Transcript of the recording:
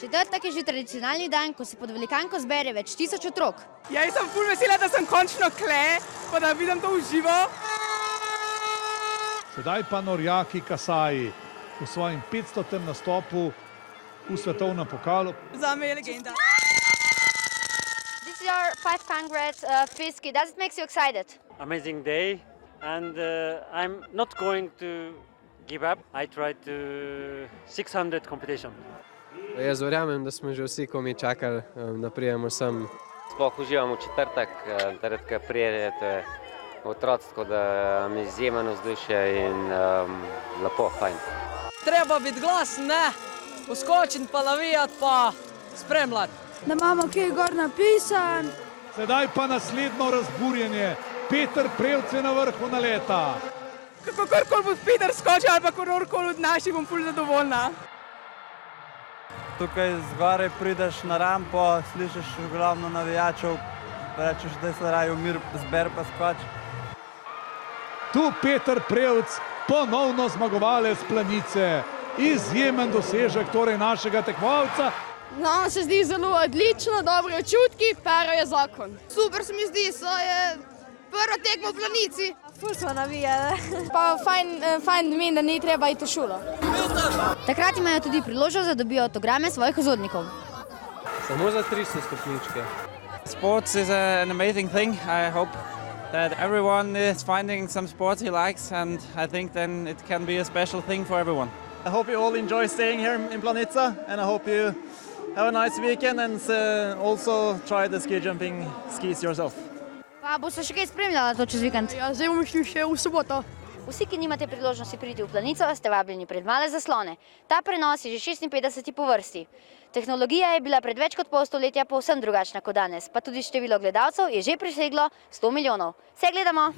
Četrtek je že tradicionalni dan, ko se pod velikanko zbere več tisoč otrok. Jaz sem ful vesela, da sem končno kle, pa da vidim to v živo. Sedaj pa Norjaki Kasaji v svojem 500. nastopu v svetovnem pokalu. Zame je legenda. This is your 500 Fiski. Does it make you excited? Amazing day, and I'm not going to give up. I tried to 600 competition. Jaz verjamem, da smo že vsi komi čakali, da prijemo sem. Sploh uživam v četrtek, ker prijete otroci, tako da mi izjemen vzdušje in lepo, fajn. Treba biti glasen, ne? Poskočiti pa navijati pa spremljati. Da imamo kaj gor napisan. Sedaj pa naslednjo razburjenje. Peter Prevc je na vrhu naleta. Kakorkoli bo Peter skočil ali pa kakorkoli od naših, bom ful zadovoljna. Tukaj zgoraj prideš na rampo, slišiš ogromno navijačev, rečeš, da se raje v mir zber pa skoč. Tu Peter Prevc, ponovno zmagovalec Planice. Izjemen dosežek torej našega tekmovalca. No, se zdi zelo odlično, dobri občutki, pero je zakon. Super se mi zdi, so je prva tekma v Planici. Ful smo navijali. Pa fajn mi, da ni treba iti v šolo. Takrat imajo tudi priložnost, da dobijo avtograme svojih vzodnikov. Samo za 300 stopničke. Sports is an amazing thing. I hope that everyone is finding some sports he likes, and I think then it can be a special thing for everyone. I hope you all enjoy staying here in Planica, and I hope you have a nice weekend and also try the ski jumping skis yourself. Pa boste še kaj spremljala to čez vikend? Ja, zdaj bomo šli še v soboto. Vsi, ki nimate priložnosti priti v Planico, ste vabljeni pred male zaslone. Ta prenos je že 56. po vrsti. Tehnologija je bila pred več kot pol stoletja povsem drugačna kot danes, pa tudi število gledalcev je že preseglo 100 milijonov. Se gledamo!